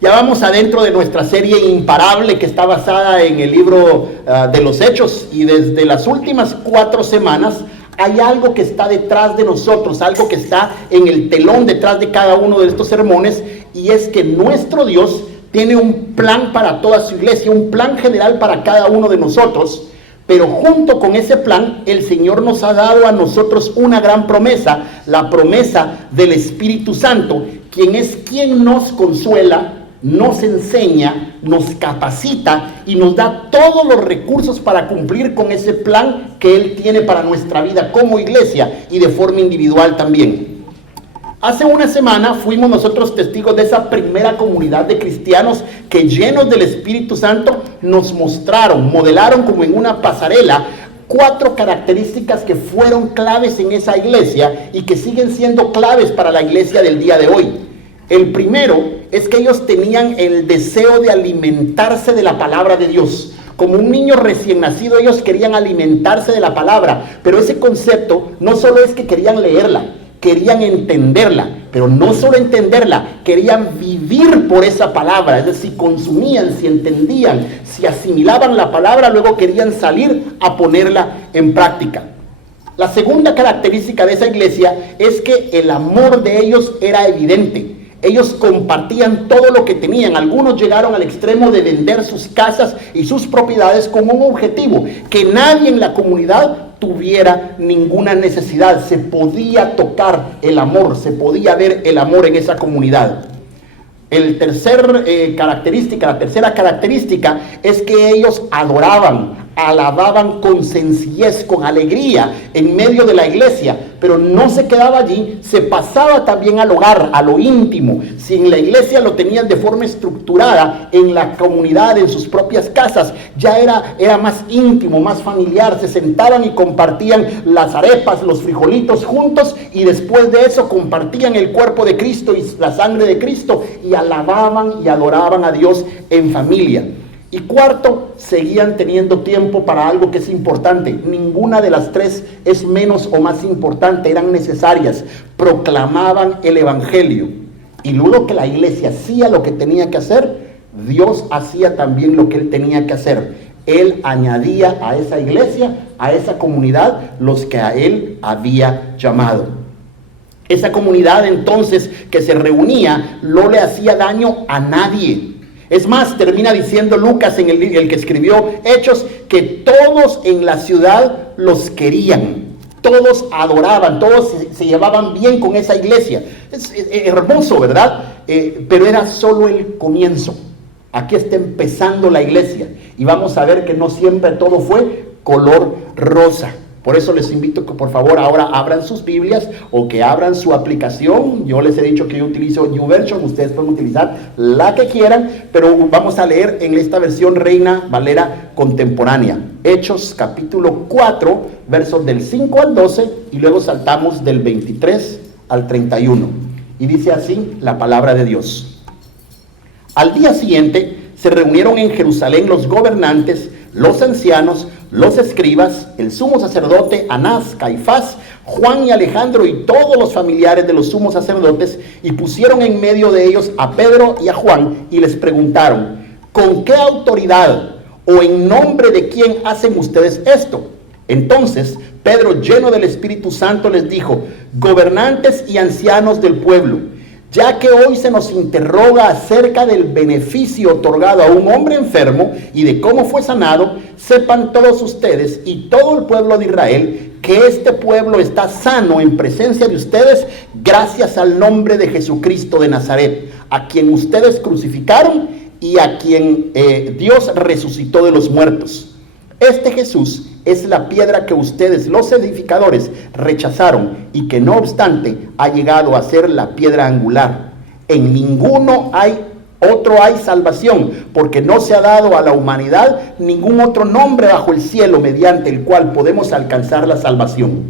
Ya vamos adentro de nuestra serie Imparable, que está basada en el libro de los Hechos, y desde las últimas 4 semanas hay algo que está detrás de nosotros, algo que está en el telón detrás de cada uno de estos sermones, y es que nuestro Dios tiene un plan para toda su iglesia, un plan general para cada uno de nosotros. Pero junto con ese plan, el Señor nos ha dado a nosotros una gran promesa, la promesa del Espíritu Santo, quien nos consuela, nos enseña, nos capacita y nos da todos los recursos para cumplir con ese plan que Él tiene para nuestra vida como iglesia y de forma individual también. Hace una semana fuimos nosotros testigos de esa primera comunidad de cristianos que, llenos del Espíritu Santo, nos modelaron como en una pasarela 4 características que fueron claves en esa iglesia y que siguen siendo claves para la iglesia del día de hoy. El primero es que ellos tenían el deseo de alimentarse de la palabra de Dios. Como un niño recién nacido, ellos querían alimentarse de la palabra, pero ese concepto no solo es que querían leerla, querían entenderla, pero no solo entenderla, querían vivir por esa palabra, es decir, consumían, si entendían, si asimilaban la palabra, luego querían salir a ponerla en práctica. La segunda característica de esa iglesia es que el amor de ellos era evidente. Ellos compartían todo lo que tenían. Algunos llegaron al extremo de vender sus casas y sus propiedades con un objetivo: que nadie en la comunidad tuviera ninguna necesidad. Se podía tocar el amor, se podía ver el amor en esa comunidad. La tercera característica es que ellos adoraban, alababan con sencillez, con alegría en medio de la iglesia, pero no se quedaba allí, se pasaba también al hogar, a lo íntimo. Si en la iglesia lo tenían de forma estructurada, en la comunidad, en sus propias casas, ya era más íntimo, más familiar. Se sentaban y compartían las arepas, los frijolitos juntos, y después de eso compartían el cuerpo de Cristo y la sangre de Cristo, y alababan y adoraban a Dios en familia. Y cuarto, seguían teniendo tiempo para algo que es importante. Ninguna de las 3 es menos o más importante, eran necesarias. Proclamaban el evangelio. Y luego que la iglesia hacía lo que tenía que hacer, Dios hacía también lo que Él tenía que hacer. Él añadía a esa iglesia, a esa comunidad, los que a Él había llamado. Esa comunidad entonces que se reunía no le hacía daño a nadie. Es más, termina diciendo Lucas, en el que escribió Hechos, que todos en la ciudad los querían, todos adoraban, todos se llevaban bien con esa iglesia. Es hermoso, ¿verdad? Pero era solo el comienzo. Aquí está empezando la iglesia y vamos a ver que no siempre todo fue color rosa. Por eso les invito que por favor ahora abran sus Biblias o que abran su aplicación. Yo les he dicho que yo utilizo YouVersion, ustedes pueden utilizar la que quieran, pero vamos a leer en esta versión Reina Valera contemporánea. Hechos capítulo 4, versos del 5 al 12, y luego saltamos del 23 al 31. Y dice así la palabra de Dios. Al día siguiente se reunieron en Jerusalén los gobernantes, los ancianos, los escribas, el sumo sacerdote Anás, Caifás, Juan y Alejandro y todos los familiares de los sumos sacerdotes, y pusieron en medio de ellos a Pedro y a Juan y les preguntaron: ¿con qué autoridad o en nombre de quién hacen ustedes esto? Entonces Pedro, lleno del Espíritu Santo, les dijo: gobernantes y ancianos del pueblo, ya que hoy se nos interroga acerca del beneficio otorgado a un hombre enfermo y de cómo fue sanado, sepan todos ustedes y todo el pueblo de Israel que este pueblo está sano en presencia de ustedes gracias al nombre de Jesucristo de Nazaret, a quien ustedes crucificaron y a quien Dios resucitó de los muertos. Este Jesús es la piedra que ustedes, los edificadores, rechazaron y que no obstante ha llegado a ser la piedra angular. En ninguno hay salvación, porque no se ha dado a la humanidad ningún otro nombre bajo el cielo mediante el cual podemos alcanzar la salvación.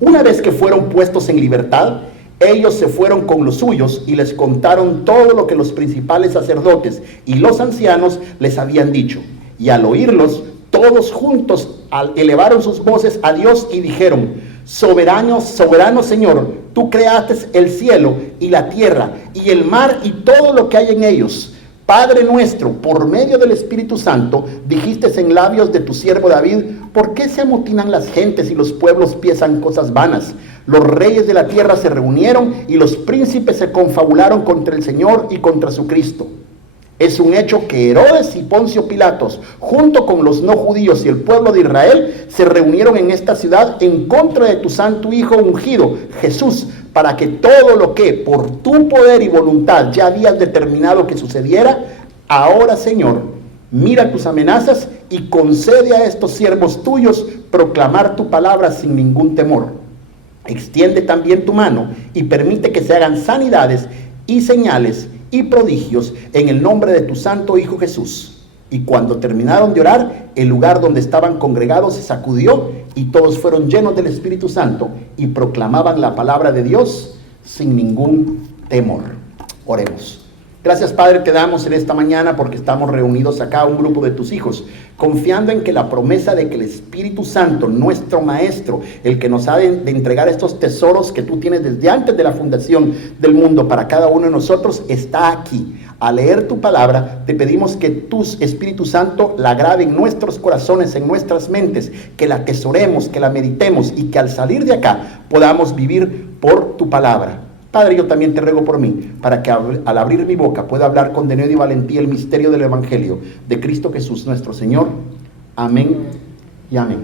Una vez que fueron puestos en libertad, ellos se fueron con los suyos y les contaron todo lo que los principales sacerdotes y los ancianos les habían dicho. Y al oírlos, todos juntos elevaron sus voces a Dios y dijeron: Soberano, soberano Señor, tú creaste el cielo y la tierra y el mar y todo lo que hay en ellos. Padre nuestro, por medio del Espíritu Santo, dijiste en labios de tu siervo David, ¿por qué se amotinan las gentes y los pueblos piensan cosas vanas? Los reyes de la tierra se reunieron y los príncipes se confabularon contra el Señor y contra su Cristo. Es un hecho que Herodes y Poncio Pilatos, junto con los no judíos y el pueblo de Israel, se reunieron en esta ciudad en contra de tu santo Hijo ungido, Jesús, para que todo lo que por tu poder y voluntad ya habías determinado que sucediera, ahora, Señor, mira tus amenazas y concede a estos siervos tuyos proclamar tu palabra sin ningún temor. Extiende también tu mano y permite que se hagan sanidades y señales y prodigios en el nombre de tu santo Hijo Jesús. Y cuando terminaron de orar, el lugar donde estaban congregados se sacudió y todos fueron llenos del Espíritu Santo y proclamaban la palabra de Dios sin ningún temor. Oremos. Gracias, Padre, te damos en esta mañana porque estamos reunidos acá, un grupo de tus hijos, confiando en que la promesa de que el Espíritu Santo, nuestro Maestro, el que nos ha de entregar estos tesoros que tú tienes desde antes de la fundación del mundo para cada uno de nosotros, está aquí. Al leer tu palabra, te pedimos que tu Espíritu Santo la grabe en nuestros corazones, en nuestras mentes, que la atesoremos, que la meditemos y que al salir de acá podamos vivir por tu palabra. Padre, yo también te ruego por mí, para que al abrir mi boca pueda hablar con denuedo y valentía el misterio del Evangelio de Cristo Jesús nuestro Señor. Amén y amén.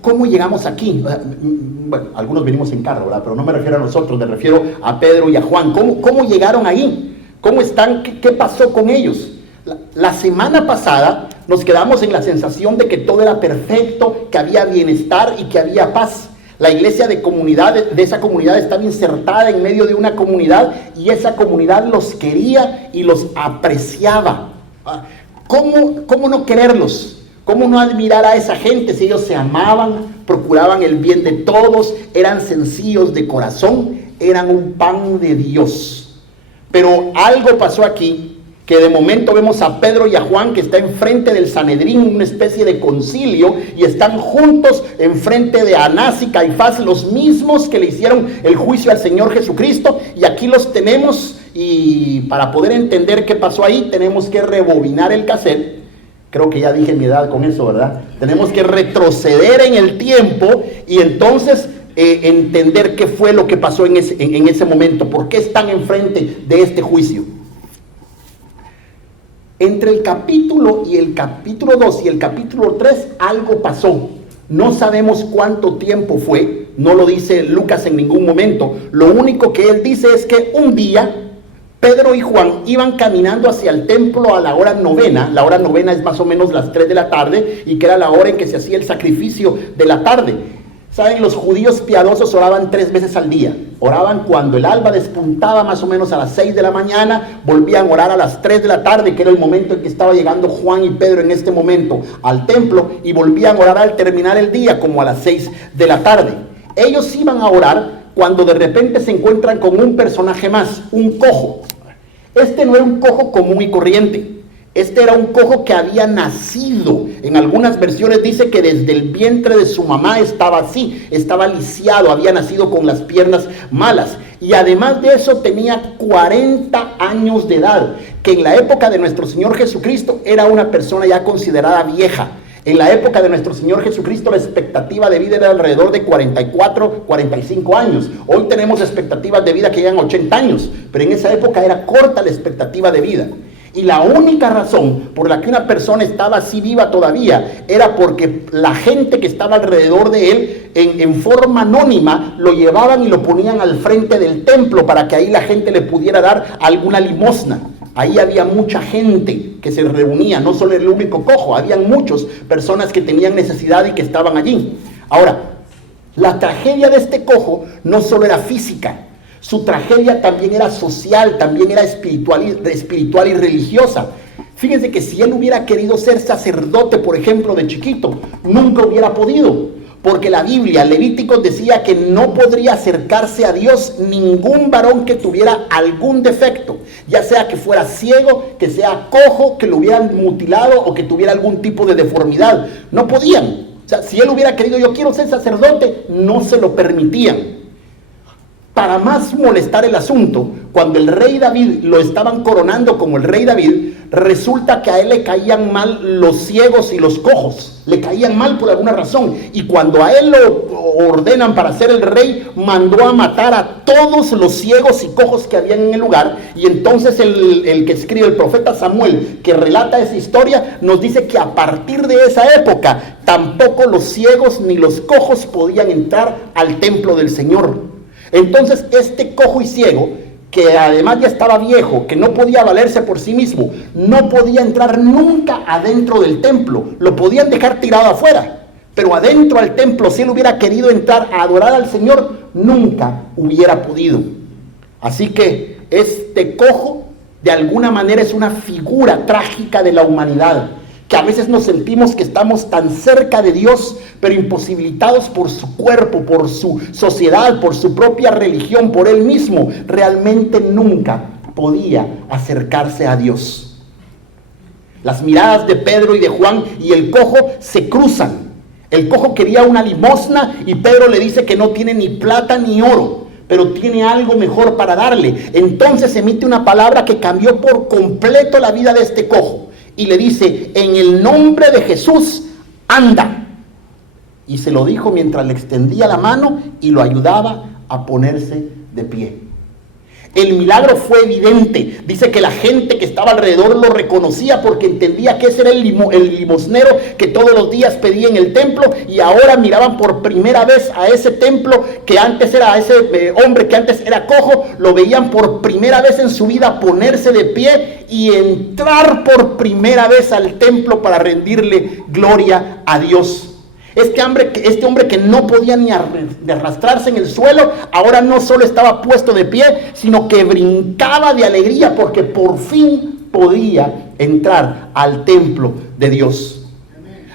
¿Cómo llegamos aquí? Bueno, algunos venimos en carro, ¿verdad? Pero no me refiero a nosotros, me refiero a Pedro y a Juan. ¿Cómo llegaron ahí? ¿Cómo están? ¿Qué pasó con ellos? La semana pasada nos quedamos en la sensación de que todo era perfecto, que había bienestar y que había paz. La iglesia de esa comunidad estaba insertada en medio de una comunidad y esa comunidad los quería y los apreciaba. ¿Cómo no quererlos? ¿Cómo no admirar a esa gente si ellos se amaban, procuraban el bien de todos, eran sencillos de corazón, eran un pan de Dios? Pero algo pasó aquí, que de momento vemos a Pedro y a Juan que está enfrente del Sanedrín, una especie de concilio, y están juntos enfrente de Anás y Caifás, los mismos que le hicieron el juicio al Señor Jesucristo, y aquí los tenemos, y para poder entender qué pasó ahí, tenemos que rebobinar el cassette. Creo que ya dije mi edad con eso, ¿verdad? Tenemos que retroceder en el tiempo, y entonces entender qué fue lo que pasó en ese momento, por qué están enfrente de este juicio. Entre el capítulo 2 y el capítulo 3 algo pasó. No sabemos cuánto tiempo fue, no lo dice Lucas en ningún momento. Lo único que él dice es que un día Pedro y Juan iban caminando hacia el templo a la hora novena. La hora novena es más o menos las 3 de la tarde y que era la hora en que se hacía el sacrificio de la tarde. Saben, los judíos piadosos oraban 3 veces al día. Oraban cuando el alba despuntaba más o menos a las 6 de la mañana, volvían a orar a las 3 de la tarde, que era el momento en que estaba llegando Juan y Pedro en este momento al templo, y volvían a orar al terminar el día como a las 6 de la tarde. Ellos iban a orar cuando de repente se encuentran con un personaje más, un cojo. Este no era un cojo común y corriente. Este era un cojo que había nacido. En algunas versiones dice que desde el vientre de su mamá estaba así, estaba lisiado, había nacido con las piernas malas. Y además de eso tenía 40 años de edad, que en la época de nuestro Señor Jesucristo era una persona ya considerada vieja. En la época de nuestro Señor Jesucristo la expectativa de vida era alrededor de 44, 45 años. Hoy tenemos expectativas de vida que llegan a 80 años, pero en esa época era corta la expectativa de vida. Y la única razón por la que una persona estaba así viva todavía era porque la gente que estaba alrededor de él en forma anónima lo llevaban y lo ponían al frente del templo para que ahí la gente le pudiera dar alguna limosna. Ahí había mucha gente que se reunía, no solo el único cojo, habían muchas personas que tenían necesidad y que estaban allí. Ahora, la tragedia de este cojo no solo era física, su tragedia también era social, también era espiritual y religiosa. Fíjense que si él hubiera querido ser sacerdote, por ejemplo, de chiquito, nunca hubiera podido, porque la Biblia, Levíticos, decía que no podría acercarse a Dios ningún varón que tuviera algún defecto, ya sea que fuera ciego, que sea cojo, que lo hubieran mutilado o que tuviera algún tipo de deformidad. No podían. sea, si él hubiera querido, yo quiero ser sacerdote, no se lo permitían. Para más molestar el asunto, cuando el rey David lo estaban coronando como el rey David, resulta que a él le caían mal los ciegos y los cojos, le caían mal por alguna razón, y cuando a él lo ordenan para ser el rey, mandó a matar a todos los ciegos y cojos que habían en el lugar. Y entonces el que escribe, el profeta Samuel, que relata esa historia, nos dice que a partir de esa época tampoco los ciegos ni los cojos podían entrar al templo del Señor. Entonces este cojo y ciego, que además ya estaba viejo, que no podía valerse por sí mismo, no podía entrar nunca adentro del templo. Lo podían dejar tirado afuera, pero adentro al templo, si él hubiera querido entrar a adorar al Señor, nunca hubiera podido. Así que este cojo de alguna manera es una figura trágica de la humanidad, que a veces nos sentimos que estamos tan cerca de Dios, pero imposibilitados por su cuerpo, por su sociedad, por su propia religión, por él mismo. Realmente nunca podía acercarse a Dios. Las miradas de Pedro y de Juan y el cojo se cruzan. El cojo quería una limosna y Pedro le dice que no tiene ni plata ni oro, pero tiene algo mejor para darle. Entonces emite una palabra que cambió por completo la vida de este cojo. Y le dice, en el nombre de Jesús, anda. Y se lo dijo mientras le extendía la mano y lo ayudaba a ponerse de pie. El milagro fue evidente. Dice que la gente que estaba alrededor lo reconocía porque entendía que ese era el limosnero que todos los días pedía en el templo, y ahora miraban por primera vez a ese templo que antes era, a ese hombre que antes era cojo, lo veían por primera vez en su vida ponerse de pie y entrar por primera vez al templo para rendirle gloria a Dios. Este hombre que no podía ni arrastrarse en el suelo, ahora no solo estaba puesto de pie, sino que brincaba de alegría porque por fin podía entrar al templo de Dios.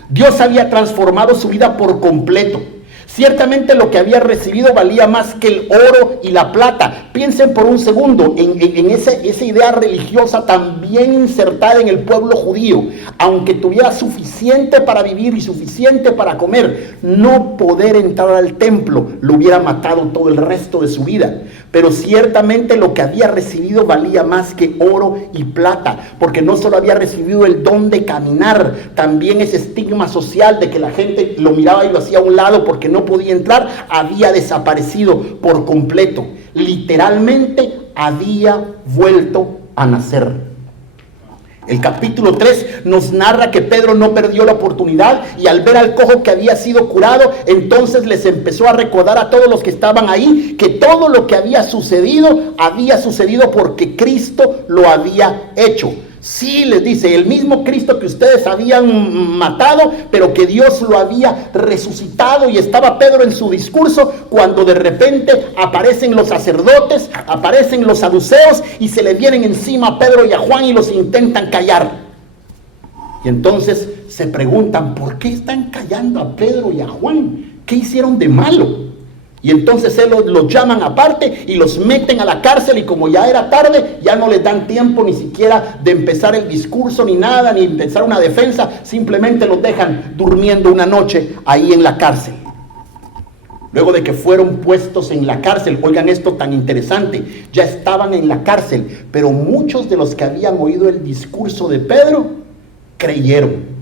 Dios había transformado su vida por completo. Ciertamente lo que había recibido valía más que el oro y la plata. Piensen por un segundo en esa idea religiosa también insertada en el pueblo judío. Aunque tuviera suficiente para vivir y suficiente para comer, no poder entrar al templo lo hubiera matado todo el resto de su vida. Pero ciertamente lo que había recibido valía más que oro y plata, porque no solo había recibido el don de caminar, también ese estigma social de que la gente lo miraba y lo hacía a un lado porque no podía entrar, había desaparecido por completo. Literalmente había vuelto a nacer. El capítulo 3 nos narra que Pedro no perdió la oportunidad, y al ver al cojo que había sido curado, entonces les empezó a recordar a todos los que estaban ahí que todo lo que había sucedido porque Cristo lo había hecho. Sí, les dice, el mismo Cristo que ustedes habían matado, pero que Dios lo había resucitado. Y estaba Pedro en su discurso cuando de repente aparecen los sacerdotes, aparecen los saduceos y se le vienen encima a Pedro y a Juan y los intentan callar. Y entonces se preguntan, ¿por qué están callando a Pedro y a Juan? ¿Qué hicieron de malo? Y entonces los llaman aparte y los meten a la cárcel, y como ya era tarde, ya no les dan tiempo ni siquiera de empezar el discurso ni nada, ni empezar una defensa, simplemente los dejan durmiendo una noche ahí en la cárcel. Luego de que fueron puestos en la cárcel, oigan esto tan interesante, ya estaban en la cárcel, pero muchos de los que habían oído el discurso de Pedro creyeron.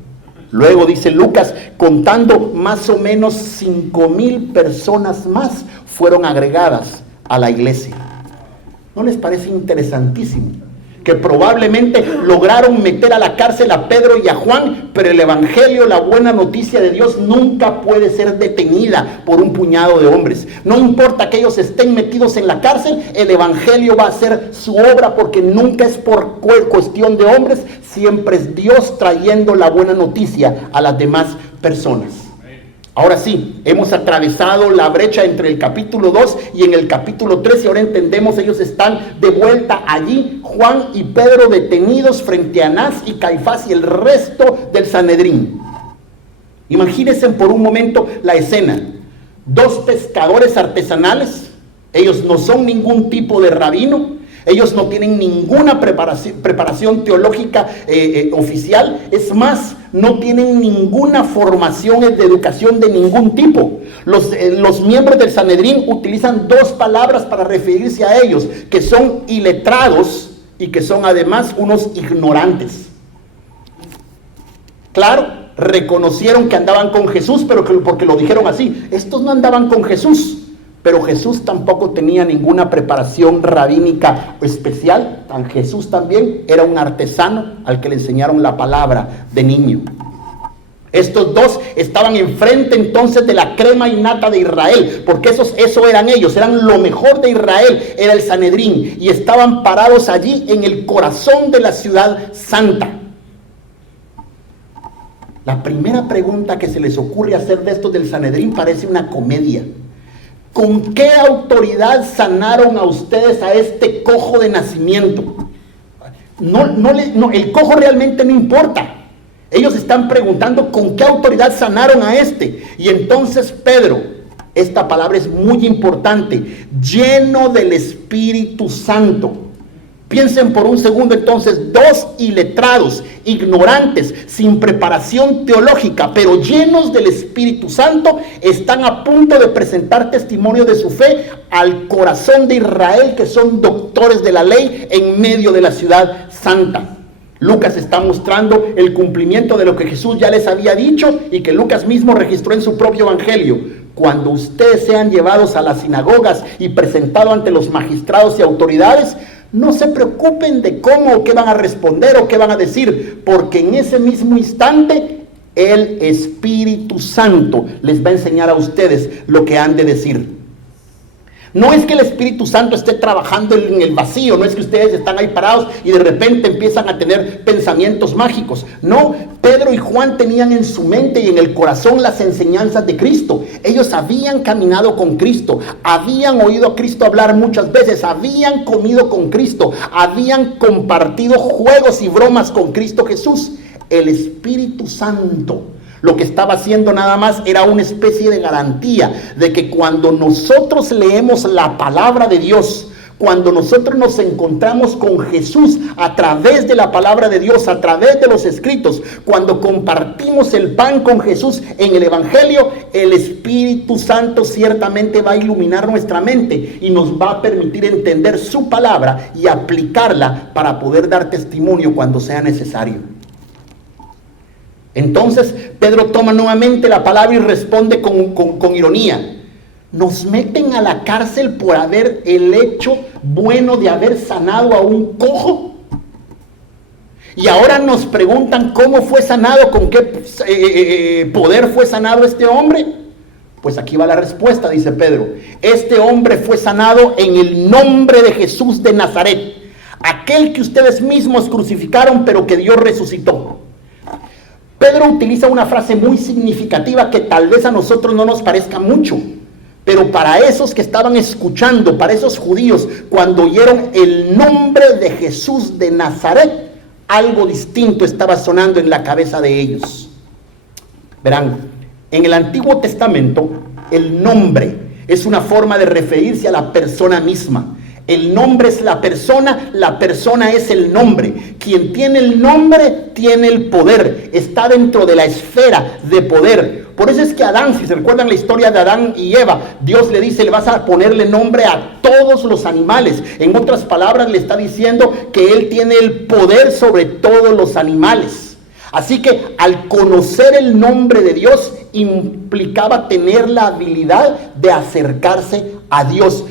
Luego dice Lucas, contando más o menos 5,000 personas más fueron agregadas a la iglesia. ¿No les parece interesantísimo? Que probablemente lograron meter a la cárcel a Pedro y a Juan, pero el evangelio, la buena noticia de Dios, nunca puede ser detenida por un puñado de hombres. No importa que ellos estén metidos en la cárcel, el evangelio va a hacer su obra, porque nunca es por cuestión de hombres, siempre es Dios trayendo la buena noticia a las demás personas. Ahora sí, hemos atravesado la brecha entre el capítulo 2 y en el capítulo 3, y ahora entendemos, ellos están de vuelta allí, Juan y Pedro detenidos frente a Anás y Caifás y el resto del Sanedrín. Imagínense por un momento la escena: 2 pescadores artesanales, ellos no son ningún tipo de rabino, Ellos no tienen ninguna preparación teológica oficial. Es más, no tienen ninguna formación de educación de ningún tipo. Los miembros del Sanedrín utilizan dos palabras para referirse a ellos, que son iletrados y que son además unos ignorantes. Claro, reconocieron que andaban con Jesús, pero porque lo dijeron así. Estos no andaban con Jesús. Pero Jesús tampoco tenía ninguna preparación rabínica especial. Jesús también era un artesano al que le enseñaron la palabra de niño. Estos dos estaban enfrente entonces de la crema innata de Israel, porque eso eran ellos, eran lo mejor de Israel, era el Sanedrín, y estaban parados allí en el corazón de la ciudad santa. La primera pregunta que se les ocurre hacer de estos del Sanedrín parece una comedia. ¿Con qué autoridad sanaron a ustedes a este cojo de nacimiento? El cojo realmente no importa. Ellos están preguntando con qué autoridad sanaron a este. Y entonces Pedro, esta palabra es muy importante, lleno del Espíritu Santo. Piensen por un segundo entonces, dos iletrados, ignorantes, sin preparación teológica, pero llenos del Espíritu Santo, están a punto de presentar testimonio de su fe al corazón de Israel, que son doctores de la ley en medio de la ciudad santa. Lucas está mostrando el cumplimiento de lo que Jesús ya les había dicho y que Lucas mismo registró en su propio evangelio. Cuando ustedes sean llevados a las sinagogas y presentados ante los magistrados y autoridades, no se preocupen de cómo o qué van a responder o qué van a decir, porque en ese mismo instante el Espíritu Santo les va a enseñar a ustedes lo que han de decir. No es que el Espíritu Santo esté trabajando en el vacío, no es que ustedes están ahí parados y de repente empiezan a tener pensamientos mágicos. No, Pedro y Juan tenían en su mente y en el corazón las enseñanzas de Cristo. Ellos habían caminado con Cristo, habían oído a Cristo hablar muchas veces, habían comido con Cristo, habían compartido juegos y bromas con Cristo Jesús. El Espíritu Santo lo que estaba haciendo nada más era una especie de garantía de que cuando nosotros leemos la palabra de Dios, cuando nosotros nos encontramos con Jesús a través de la palabra de Dios, a través de los escritos, cuando compartimos el pan con Jesús en el Evangelio, el Espíritu Santo ciertamente va a iluminar nuestra mente y nos va a permitir entender su palabra y aplicarla para poder dar testimonio cuando sea necesario. Entonces Pedro toma nuevamente la palabra y responde con ironía. Nos meten a la cárcel por haber el hecho bueno de haber sanado a un cojo. Y ahora nos preguntan cómo fue sanado, con qué poder fue sanado este hombre. Pues aquí va la respuesta, dice Pedro. Este hombre fue sanado en el nombre de Jesús de Nazaret, aquel que ustedes mismos crucificaron, pero que Dios resucitó. Pedro utiliza una frase muy significativa que tal vez a nosotros no nos parezca mucho, pero para esos que estaban escuchando, para esos judíos, cuando oyeron el nombre de Jesús de Nazaret, algo distinto estaba sonando en la cabeza de ellos. Verán, en el Antiguo Testamento, el nombre es una forma de referirse a la persona misma. El nombre es la persona es el nombre. Quien tiene el nombre tiene el poder, está dentro de la esfera de poder. Por eso es que Adán, si se recuerdan la historia de Adán y Eva, Dios le dice, le vas a ponerle nombre a todos los animales. En otras palabras, le está diciendo que él tiene el poder sobre todos los animales. Así que al conocer el nombre de Dios, implicaba tener la habilidad de acercarse a Dios.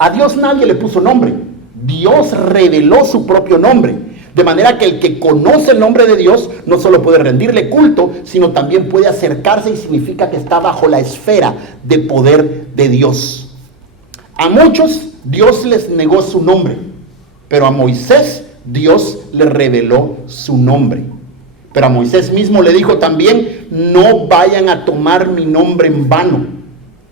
A Dios nadie le puso nombre, Dios reveló su propio nombre, de manera que el que conoce el nombre de Dios no solo puede rendirle culto, sino también puede acercarse y significa que está bajo la esfera de poder de Dios. A muchos Dios les negó su nombre, pero a Moisés Dios le reveló su nombre. Pero a Moisés mismo le dijo también, no vayan a tomar mi nombre en vano.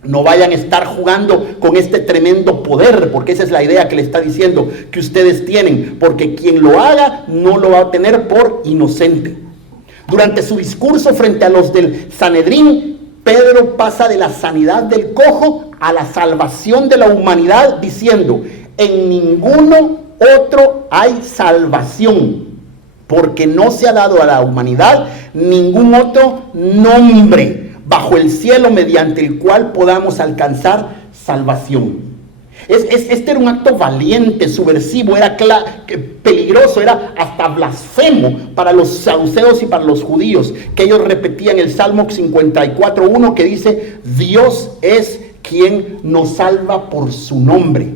No vayan a estar jugando con este tremendo poder, porque esa es la idea que le está diciendo que ustedes tienen, porque quien lo haga no lo va a tener por inocente. Durante su discurso frente a los del Sanedrín, Pedro pasa de la sanidad del cojo a la salvación de la humanidad, diciendo, en ninguno otro hay salvación, porque no se ha dado a la humanidad ningún otro nombre bajo el cielo mediante el cual podamos alcanzar salvación. Este era un acto valiente, subversivo, era peligroso, era hasta blasfemo para los saduceos y para los judíos, que ellos repetían el Salmo 54:1 que dice: Dios es quien nos salva por su nombre.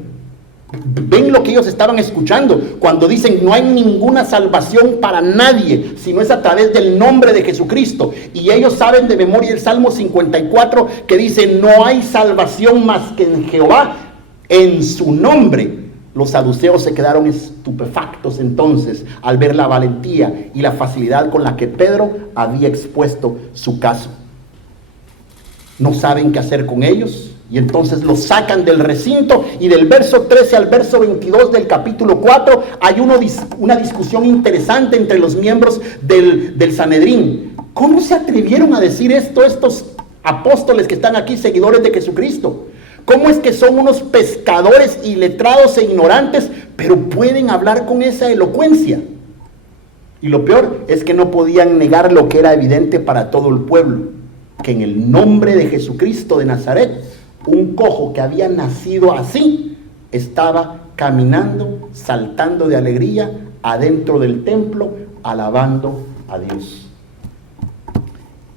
Ven lo que ellos estaban escuchando cuando dicen: no hay ninguna salvación para nadie, sino es a través del nombre de Jesucristo. Y ellos saben de memoria el Salmo 54 que dice: no hay salvación más que en Jehová, en su nombre. Los saduceos se quedaron estupefactos entonces al ver la valentía y la facilidad con la que Pedro había expuesto su caso. No saben qué hacer con ellos. Y entonces los sacan del recinto, y del verso 13 al verso 22 del capítulo 4 hay una discusión interesante entre los miembros del Sanedrín. ¿Cómo se atrevieron a decir esto estos apóstoles que están aquí, seguidores de Jesucristo? ¿Cómo es que son unos pescadores iletrados e ignorantes, pero pueden hablar con esa elocuencia? Y lo peor es que no podían negar lo que era evidente para todo el pueblo, que en el nombre de Jesucristo de Nazaret, un cojo que había nacido así estaba caminando, saltando de alegría adentro del templo, alabando a Dios.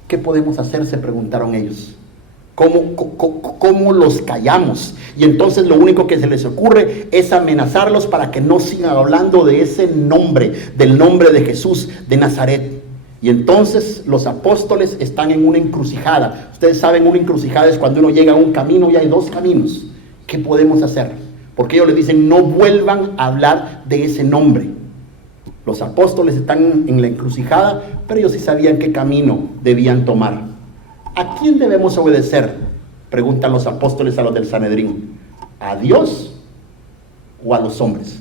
¿Qué podemos hacer?, se preguntaron ellos. ¿Cómo los callamos? Y entonces lo único que se les ocurre es amenazarlos para que no sigan hablando de ese nombre, del nombre de Jesús de Nazaret. Y entonces los apóstoles están en una encrucijada. Ustedes saben, una encrucijada es cuando uno llega a un camino y hay dos caminos. ¿Qué podemos hacer? Porque ellos les dicen: no vuelvan a hablar de ese nombre. Los apóstoles están en la encrucijada, pero ellos sí sabían qué camino debían tomar. ¿A quién debemos obedecer?, preguntan los apóstoles a los del Sanedrín. ¿A Dios o a los hombres?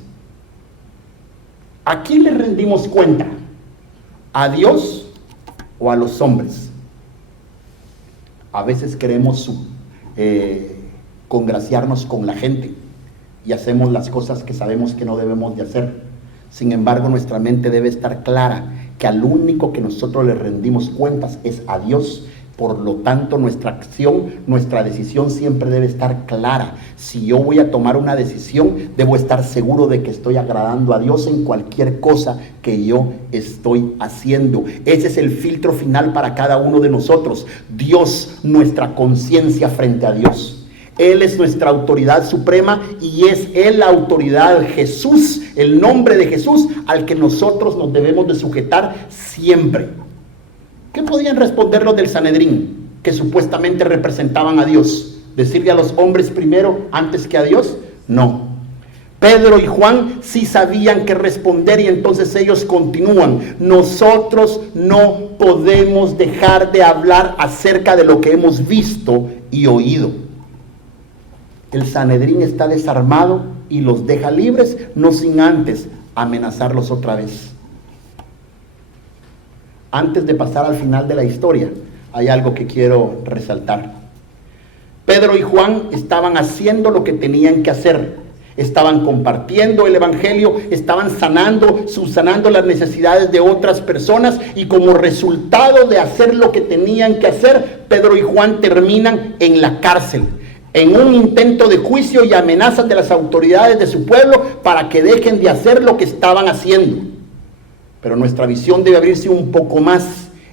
¿A quién le rendimos cuenta? ¿A Dios o a los hombres? A veces queremos congraciarnos con la gente y hacemos las cosas que sabemos que no debemos de hacer. Sin embargo, nuestra mente debe estar clara que al único que nosotros le rendimos cuentas es a Dios. Por lo tanto, nuestra acción, nuestra decisión siempre debe estar clara. Si yo voy a tomar una decisión, debo estar seguro de que estoy agradando a Dios en cualquier cosa que yo estoy haciendo. Ese es el filtro final para cada uno de nosotros. Dios, nuestra conciencia frente a Dios. Él es nuestra autoridad suprema y es Él la autoridad, Jesús, el nombre de Jesús, al que nosotros nos debemos de sujetar siempre. ¿Qué podían responder los del Sanedrín, que supuestamente representaban a Dios? ¿Decirle a los hombres primero antes que a Dios? No. Pedro y Juan sí sabían qué responder, y entonces ellos continúan: nosotros no podemos dejar de hablar acerca de lo que hemos visto y oído. El Sanedrín está desarmado y los deja libres, no sin antes amenazarlos otra vez. Antes de pasar al final de la historia, hay algo que quiero resaltar. Pedro y Juan estaban haciendo lo que tenían que hacer. Estaban compartiendo el evangelio, estaban subsanando las necesidades de otras personas, y como resultado de hacer lo que tenían que hacer, Pedro y Juan terminan en la cárcel, en un intento de juicio y amenazas de las autoridades de su pueblo para que dejen de hacer lo que estaban haciendo. Pero nuestra visión debe abrirse un poco más.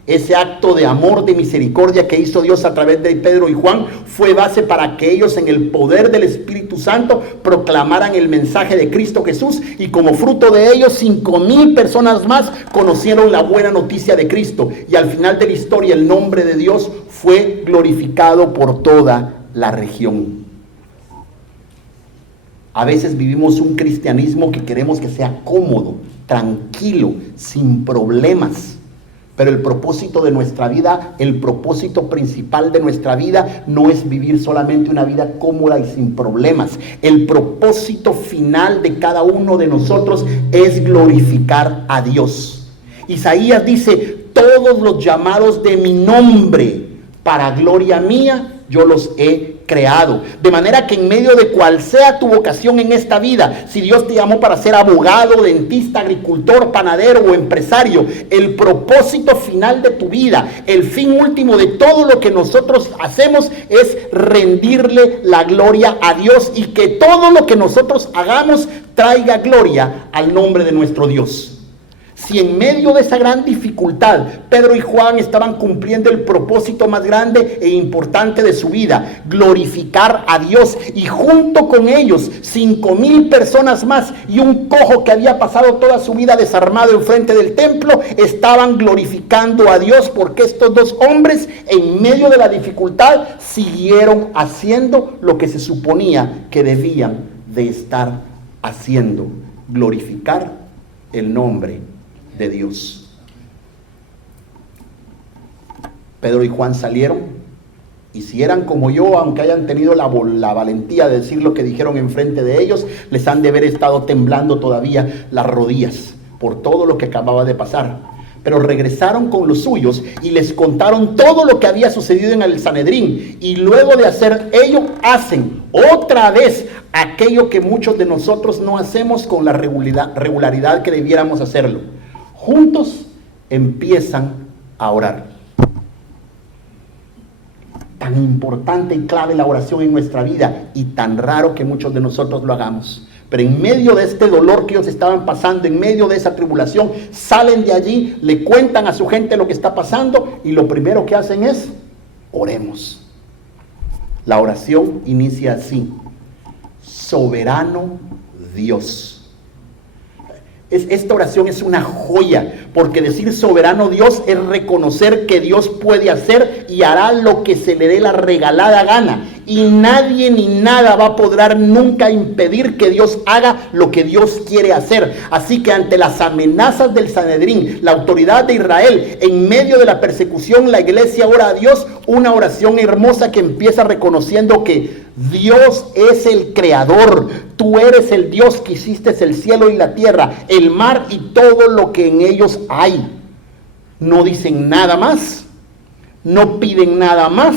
Ese acto de amor, de misericordia que hizo Dios a través de Pedro y Juan fue base para que ellos, en el poder del Espíritu Santo, proclamaran el mensaje de Cristo Jesús, y como fruto de ellos 5,000 personas más conocieron la buena noticia de Cristo, y al final de la historia el nombre de Dios fue glorificado por toda la región. A veces vivimos un cristianismo que queremos que sea cómodo, tranquilo, sin problemas. Pero el propósito de nuestra vida, el propósito principal de nuestra vida, no es vivir solamente una vida cómoda y sin problemas. El propósito final de cada uno de nosotros es glorificar a Dios. Isaías dice: todos los llamados de mi nombre, para gloria mía, yo los he creado. De manera que en medio de cual sea tu vocación en esta vida, si Dios te llamó para ser abogado, dentista, agricultor, panadero o empresario, el propósito final de tu vida, el fin último de todo lo que nosotros hacemos es rendirle la gloria a Dios y que todo lo que nosotros hagamos traiga gloria al nombre de nuestro Dios. Si en medio de esa gran dificultad Pedro y Juan estaban cumpliendo el propósito más grande e importante de su vida, glorificar a Dios, y junto con ellos 5,000 personas más y un cojo que había pasado toda su vida desarmado enfrente del templo, estaban glorificando a Dios porque estos dos hombres en medio de la dificultad siguieron haciendo lo que se suponía que debían de estar haciendo: glorificar el nombre de Dios. Pedro y Juan salieron, y si eran como yo, aunque hayan tenido la valentía de decir lo que dijeron enfrente de ellos, les han de haber estado temblando todavía las rodillas por todo lo que acababa de pasar. Pero regresaron con los suyos y les contaron todo lo que había sucedido en el Sanedrín, y luego de hacer ello, hacen otra vez aquello que muchos de nosotros no hacemos con la regularidad que debiéramos hacerlo. Juntos empiezan a orar. Tan importante y clave la oración en nuestra vida, y tan raro que muchos de nosotros lo hagamos. Pero en medio de este dolor que ellos estaban pasando, en medio de esa tribulación, salen de allí, le cuentan a su gente lo que está pasando, y lo primero que hacen es: oremos. La oración inicia así: soberano Dios. Esta oración es una joya, porque decir soberano Dios es reconocer que Dios puede hacer y hará lo que se le dé la regalada gana, y nadie ni nada va a poder nunca impedir que Dios haga lo que Dios quiere hacer. Así que ante las amenazas del Sanedrín, la autoridad de Israel, en medio de la persecución, la iglesia ora a Dios una oración hermosa que empieza reconociendo que Dios es el creador. Tú eres el Dios que hiciste el cielo y la tierra, el mar y todo lo que en ellos hay. No dicen nada más, no piden nada más,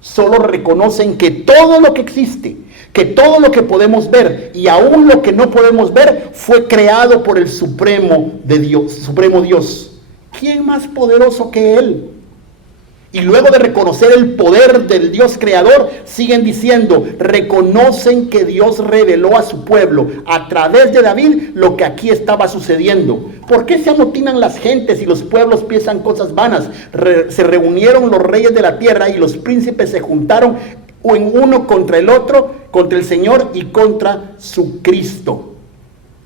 solo reconocen que todo lo que existe, que todo lo que podemos ver y aún lo que no podemos ver fue creado por el Supremo Dios. ¿Quién más poderoso que Él? Y luego de reconocer el poder del Dios creador, siguen diciendo, reconocen que Dios reveló a su pueblo a través de David lo que aquí estaba sucediendo. ¿Por qué se amotinan las gentes y los pueblos piensan cosas vanas? Se reunieron los reyes de la tierra y los príncipes se juntaron en uno contra el otro, contra el Señor y contra su Cristo.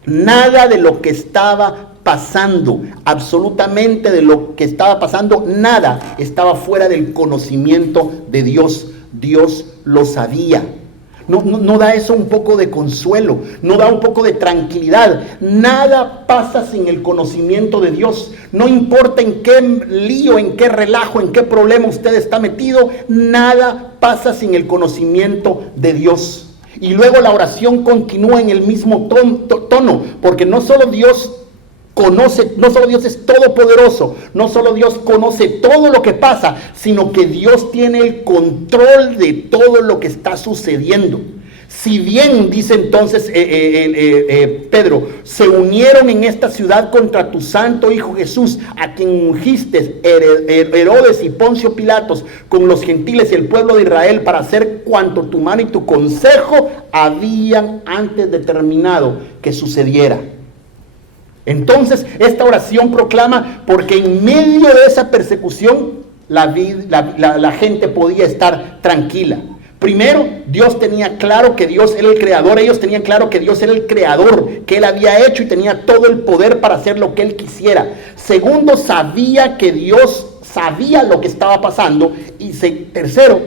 Nada de lo que estaba pasando, absolutamente de lo que estaba pasando, nada estaba fuera del conocimiento de Dios. Dios lo sabía. ¿No da eso un poco de consuelo? ¿No da un poco de tranquilidad? Nada pasa sin el conocimiento de Dios. No importa en qué lío, en qué relajo, en qué problema usted está metido, nada pasa sin el conocimiento de Dios. Y luego la oración continúa en el mismo tono, porque no solo Dios conoce, no solo Dios es todopoderoso, no solo Dios conoce todo lo que pasa, sino que Dios tiene el control de todo lo que está sucediendo. Si bien, dice entonces Pedro, se unieron en esta ciudad contra tu santo Hijo Jesús, a quien ungiste, Herodes y Poncio Pilatos, con los gentiles y el pueblo de Israel, para hacer cuanto tu mano y tu consejo habían antes determinado que sucediera. Entonces esta oración proclama, porque en medio de esa persecución la gente podía estar tranquila. Primero, Dios tenía claro que Dios era el creador. Ellos tenían claro que Dios era el creador, que Él había hecho y tenía todo el poder para hacer lo que Él quisiera. Segundo, sabía que Dios sabía lo que estaba pasando. Y tercero,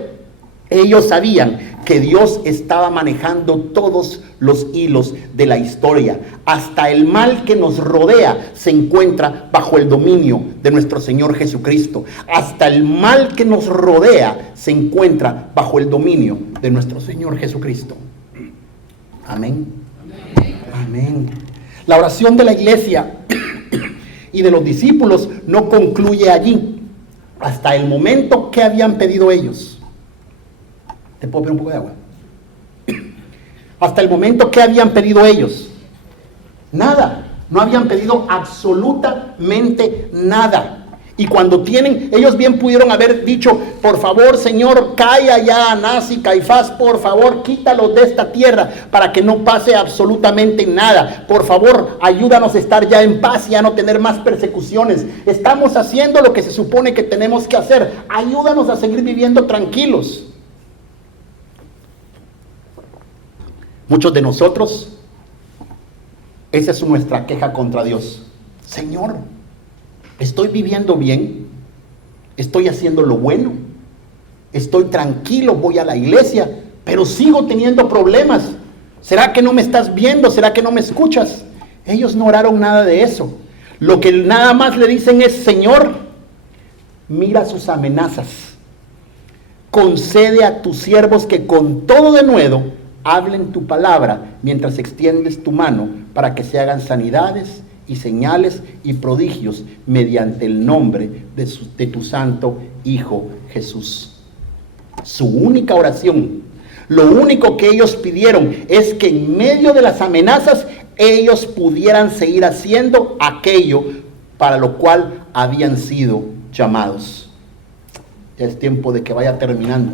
ellos sabían que Dios estaba manejando todos los hilos de la historia. Hasta el mal que nos rodea se encuentra bajo el dominio de nuestro Señor Jesucristo. Hasta el mal que nos rodea se encuentra bajo el dominio de nuestro Señor Jesucristo. Amén. Amén. La oración de la iglesia y de los discípulos no concluye allí. Hasta el momento que habían pedido ellos. ¿Te puedo pedir un poco de agua? Hasta el momento, ¿qué habían pedido ellos? Nada. No habían pedido absolutamente nada. Y cuando ellos bien pudieron haber dicho, por favor, Señor, calla ya Anás y Caifás, por favor, quítalos de esta tierra para que no pase absolutamente nada. Por favor, ayúdanos a estar ya en paz y a no tener más persecuciones. Estamos haciendo lo que se supone que tenemos que hacer. Ayúdanos a seguir viviendo tranquilos. Muchos de nosotros, esa es nuestra queja contra Dios. Señor, estoy viviendo bien, estoy haciendo lo bueno, estoy tranquilo, voy a la iglesia, pero sigo teniendo problemas. ¿Será que no me estás viendo? ¿Será que no me escuchas? Ellos no oraron nada de eso. Lo que nada más le dicen es, Señor, mira sus amenazas. Concede a tus siervos que con todo denuedo hablen tu palabra mientras extiendes tu mano para que se hagan sanidades y señales y prodigios mediante el nombre de tu santo Hijo Jesús. Su única oración, lo único que ellos pidieron es que en medio de las amenazas ellos pudieran seguir haciendo aquello para lo cual habían sido llamados. Ya es tiempo de que vaya terminando.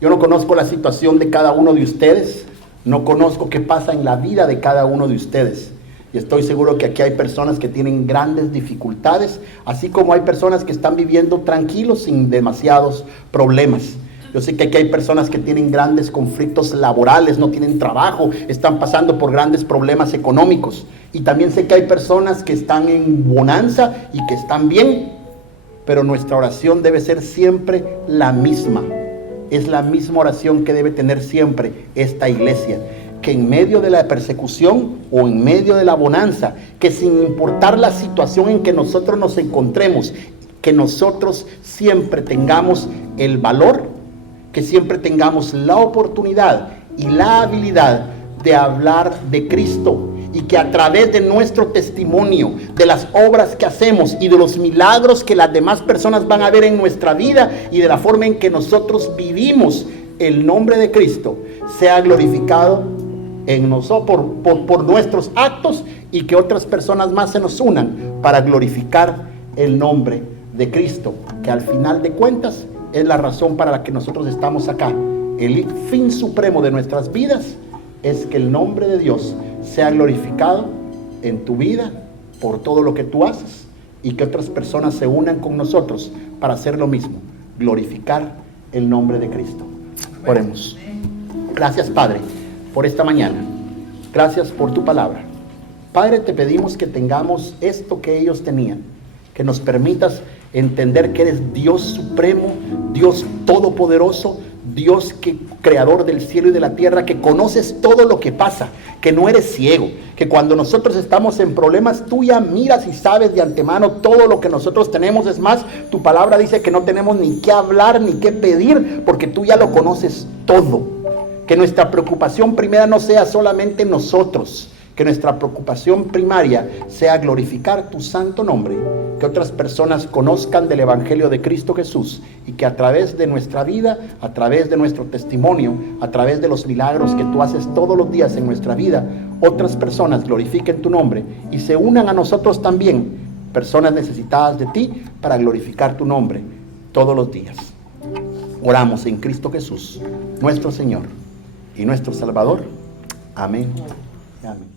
Yo no conozco la situación de cada uno de ustedes, no conozco qué pasa en la vida de cada uno de ustedes. Y estoy seguro que aquí hay personas que tienen grandes dificultades, así como hay personas que están viviendo tranquilos sin demasiados problemas. Yo sé que aquí hay personas que tienen grandes conflictos laborales, no tienen trabajo, están pasando por grandes problemas económicos. Y también sé que hay personas que están en bonanza y que están bien, pero nuestra oración debe ser siempre la misma. Es la misma oración que debe tener siempre esta iglesia. Que en medio de la persecución o en medio de la bonanza, que sin importar la situación en que nosotros nos encontremos, que nosotros siempre tengamos el valor, que siempre tengamos la oportunidad y la habilidad de hablar de Cristo, y que a través de nuestro testimonio, de las obras que hacemos y de los milagros que las demás personas van a ver en nuestra vida y de la forma en que nosotros vivimos, el nombre de Cristo sea glorificado en nosotros por nuestros actos, y que otras personas más se nos unan para glorificar el nombre de Cristo, que al final de cuentas es la razón para la que nosotros estamos acá. El fin supremo de nuestras vidas es que el nombre de Dios sea glorificado en tu vida por todo lo que tú haces, y que otras personas se unan con nosotros para hacer lo mismo, glorificar el nombre de Cristo. Oremos. Gracias, Padre, por esta mañana. Gracias por tu palabra. Padre, te pedimos que tengamos esto que ellos tenían, que nos permitas entender que eres Dios supremo, Dios todopoderoso, Dios creador del cielo y de la tierra, que conoces todo lo que pasa, que no eres ciego, que cuando nosotros estamos en problemas, tú ya miras y sabes de antemano todo lo que nosotros tenemos. Es más, tu palabra dice que no tenemos ni qué hablar ni qué pedir, porque tú ya lo conoces todo. Que nuestra preocupación primera no sea solamente nosotros, que nuestra preocupación primaria sea glorificar tu santo nombre, que otras personas conozcan del Evangelio de Cristo Jesús, y que a través de nuestra vida, a través de nuestro testimonio, a través de los milagros que tú haces todos los días en nuestra vida, otras personas glorifiquen tu nombre y se unan a nosotros también, personas necesitadas de ti, para glorificar tu nombre todos los días. Oramos en Cristo Jesús, nuestro Señor y nuestro Salvador. Amén. Amén.